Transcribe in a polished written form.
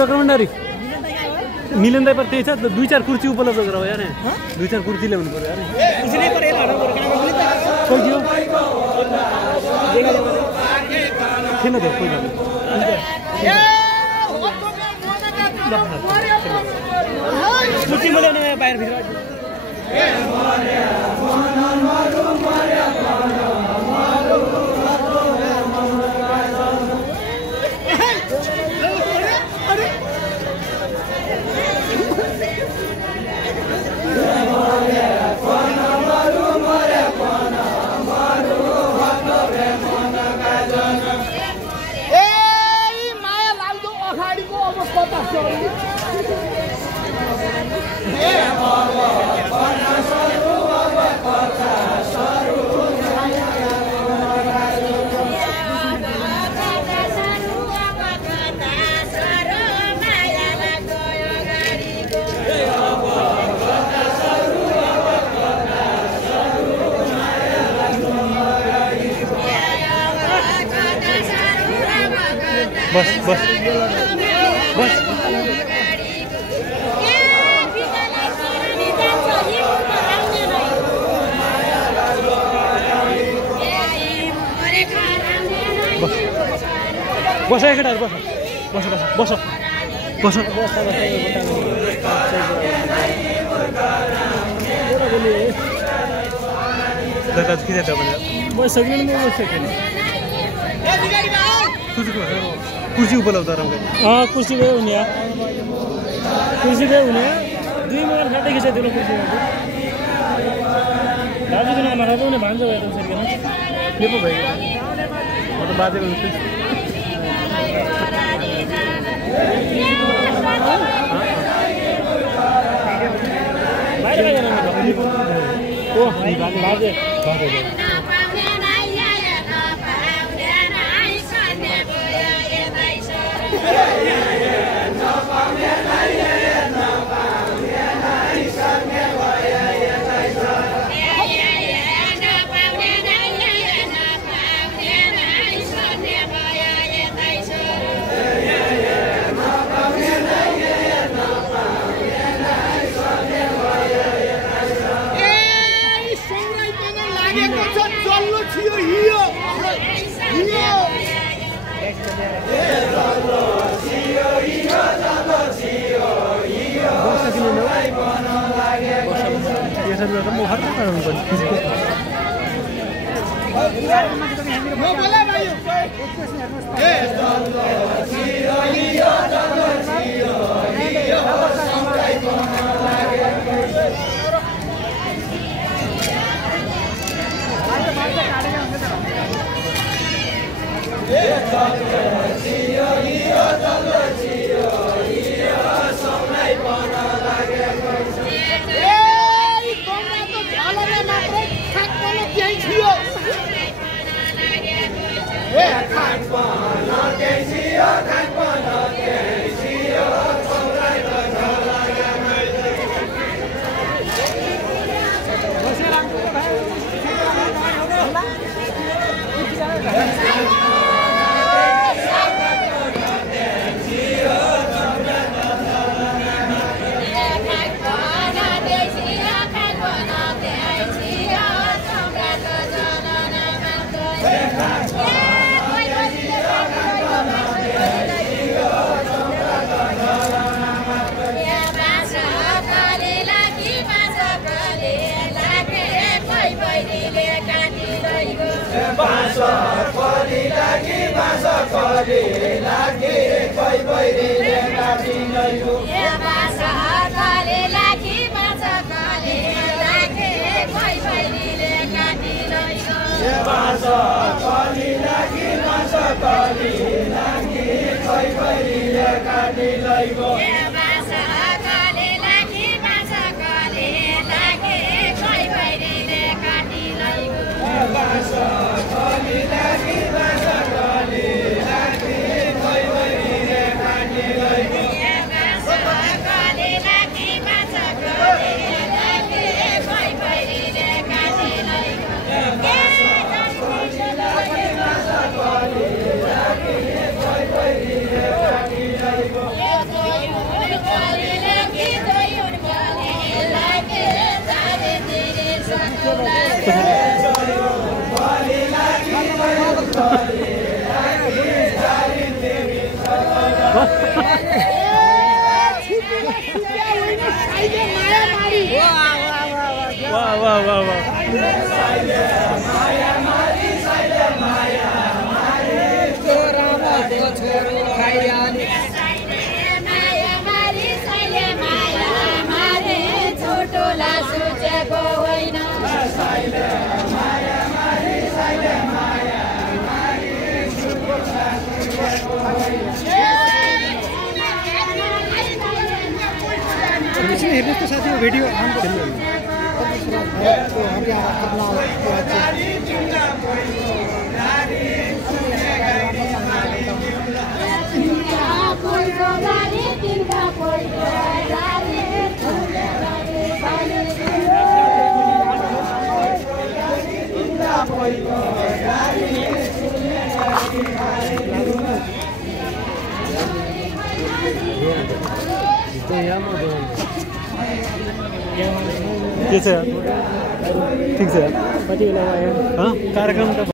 चक्रमण्डारी मिलन दाई पर त्यही छ 2-4 कुर्सी उपलब्ध गराऊ यार 2-4 कुर्सी ल्याउनु पर्यो यार कुर्सी नै परेन कोही दियो किन दियो कोही कुर्सी मलाई बाहिर भित्र बस बस बस बस एकटा बस बस बस बस बस दादा किती था बस बस सगळ्यांनी बस सेकंड कुर्सी उपलब्ध राम कुर्सी भी हुने कुर्सी भी हुने 2 मिनट खाते खिचे दिलो कुर्सी दाजु को नाम हराउने भान्जो भयो त सरकेन के पो भयो म त बाजे भन्छु बाहिर गएर ओ बाजे Can't हेर्नुहोस् त साथी भिडियो के छ ठीक छ कति बेला भयो कार्यक्रम त